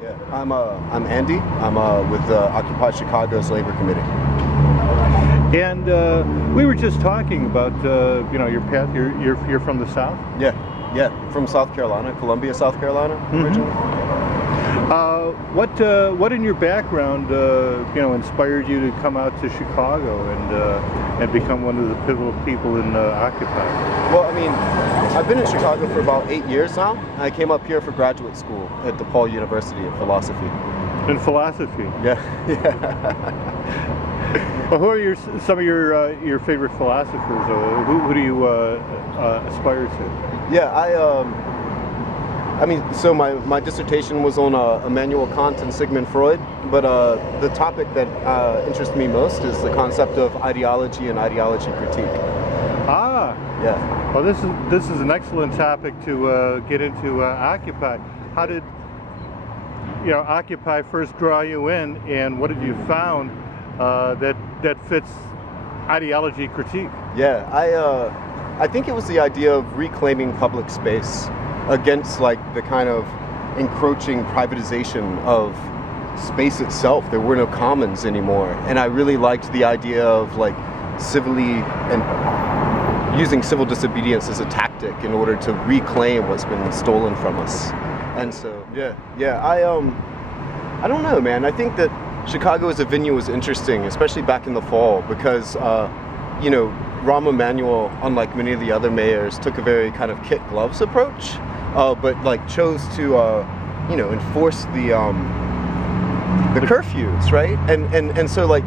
Yeah, I'm Andy. I'm with Occupy Chicago's Labor Committee. And we were just talking about you know, your path. You're from the South. Yeah, from South Carolina, Columbia, South Carolina, originally. What in your background you know, inspired you to come out to Chicago and become one of the pivotal people in Occupy? Well, I mean, I've been in Chicago for about 8 years now. I came up here for graduate school at DePaul University of Philosophy. In philosophy? Yeah. Well, who are some of your favorite philosophers? Who do you aspire to? Yeah, I mean, so my dissertation was on Immanuel Kant and Sigmund Freud, but the topic that interests me most is the concept of ideology and ideology critique. Ah, yeah. Well, this is an excellent topic to get into Occupy. How did Occupy first draw you in, and what have you found that fits ideology critique? Yeah, I think it was the idea of reclaiming public space against like the kind of encroaching privatization of space itself. There were no commons anymore, and I really liked the idea of like civilly and using civil disobedience as a tactic in order to reclaim what's been stolen from us. And so yeah, I don't know, man. I think that Chicago as a venue was interesting, especially back in the fall, because you know, Rahm Emanuel, unlike many of the other mayors, took a very kind of kit gloves approach, but like chose to you know, enforce the curfews, right? And so like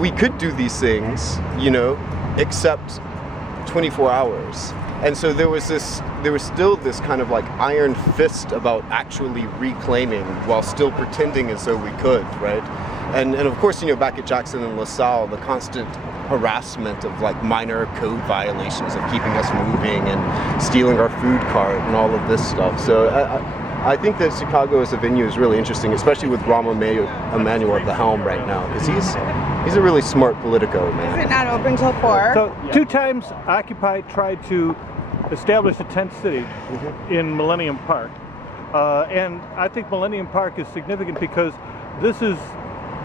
we could do these things, you know, except 24 hours. And so there was still this kind of like iron fist about actually reclaiming while still pretending as though we could, right? And of course, you know, back at Jackson and LaSalle, the constant harassment of like minor code violations of keeping us moving and stealing our food cart and all of this stuff. So I think that Chicago as a venue is really interesting, especially with Rahm Emanuel at the helm right now, because he's a really smart politico, man. Is it not open till 4? So 2 times Occupy tried to establish a tent city in Millennium Park, and I think Millennium Park is significant because this is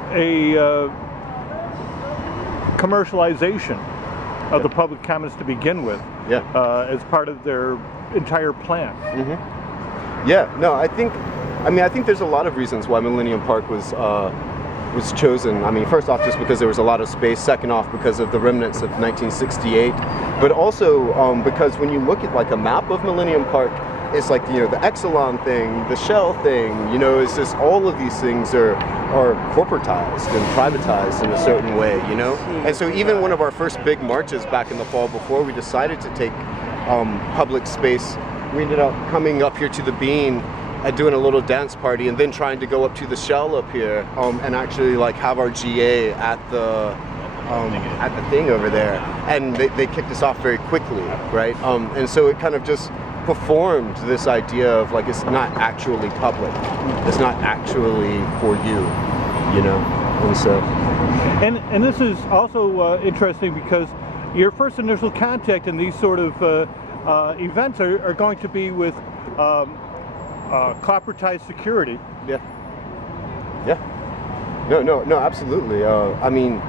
a commercialization of the public commons to begin with, as part of their entire plan. Yeah, no, I think there's a lot of reasons why Millennium Park was chosen. I mean, first off, just because there was a lot of space. Second off, because of the remnants of 1968. But also because when you look at like a map of Millennium Park, it's like, you know, the Exelon thing, the Shell thing, you know, it's just all of these things are corporatized and privatized in a certain way, you know? And so even one of our first big marches back in the fall, before we decided to take public space, we ended up coming up here to the Bean and doing a little dance party, and then trying to go up to the Shell up here and actually like have our GA at the thing over there, and they kicked us off very quickly, right? And so it kind of just performed this idea of like, it's not actually public, it's not actually for you, you know. And so and this is also interesting because your first initial contact in these sort of events are going to be with corporatized security. Yeah. No, absolutely. I mean,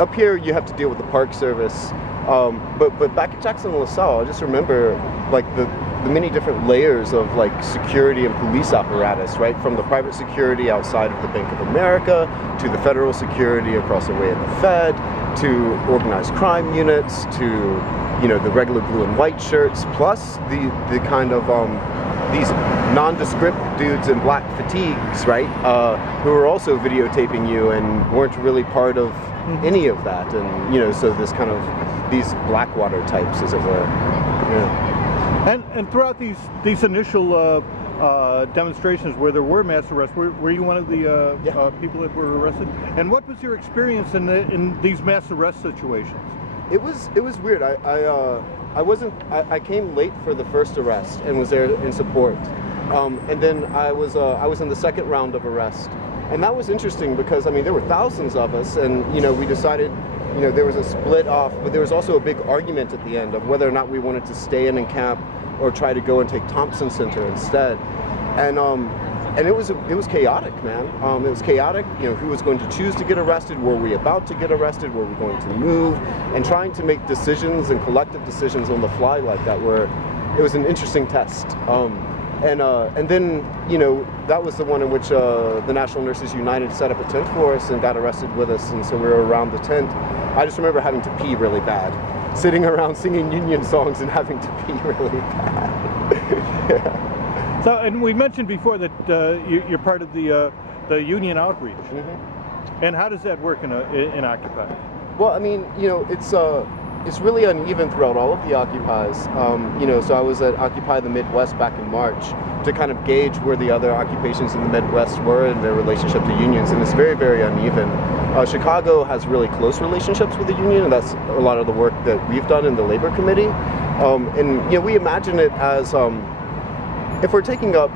up here you have to deal with the Park Service, but back at Jackson and LaSalle, I just remember like the many different layers of like security and police apparatus, right? From the private security outside of the Bank of America, to the federal security across the way at the Fed, to organized crime units, to, you know, the regular blue and white shirts, plus the kind of these nondescript dudes in black fatigues, right? Who are also videotaping you and weren't really part of any of that, and you know, so this kind of these Blackwater types, as it were. Yeah. And throughout these initial demonstrations where there were mass arrests, were you one of the people that were arrested? And what was your experience in these mass arrest situations? It was weird. I came late for the first arrest and was there in support, and then I was in the second round of arrest, and that was interesting because I mean there were thousands of us, and you know, we decided, you know, there was a split off, but there was also a big argument at the end of whether or not we wanted to stay in and camp or try to go and take Thompson Center instead. And it was chaotic, man. It was chaotic. You know, who was going to choose to get arrested? Were we about to get arrested? Were we going to move? And trying to make decisions and collective decisions on the fly like that, it was an interesting test. And then, you know, that was the one in which the National Nurses United set up a tent for us and got arrested with us, and so we were around the tent. I just remember having to pee really bad, sitting around singing union songs and having to pee really bad. Yeah. So, and we mentioned before that you're part of the union outreach. Mm-hmm. And how does that work in Occupy? Well, I mean, you know, it's really uneven throughout all of the Occupies. You know, so I was at Occupy the Midwest back in March to kind of gauge where the other occupations in the Midwest were and their relationship to unions, and it's very, very uneven. Chicago has really close relationships with the union, and that's a lot of the work that we've done in the Labor Committee. And, you know, we imagine it as, if we're taking up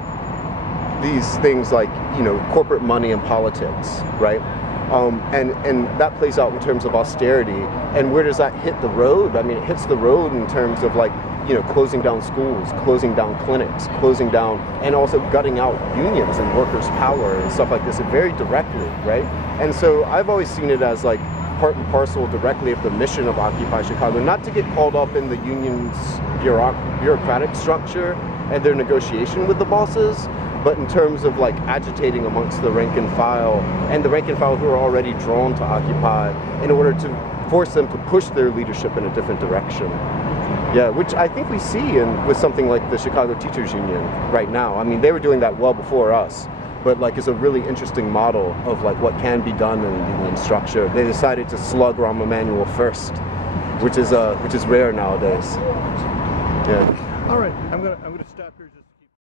these things like, you know, corporate money and politics, right? And that plays out in terms of austerity. And where does that hit the road? I mean, it hits the road in terms of, like, you know, closing down schools, closing down clinics, closing down, and also gutting out unions and workers' power and stuff like this, very directly, right? And so I've always seen it as, like, part and parcel directly of the mission of Occupy Chicago, not to get called up in the union's bureaucratic structure and their negotiation with the bosses, but in terms of, like, agitating amongst the rank and file, and the rank and file who are already drawn to Occupy, in order to force them to push their leadership in a different direction. Yeah, which I think we see with something like the Chicago Teachers Union right now. I mean, they were doing that well before us, but, like, it's a really interesting model of, like, what can be done in a union structure. They decided to slug Rahm Emanuel first, which is rare nowadays. Yeah. All right, I'm gonna stop here.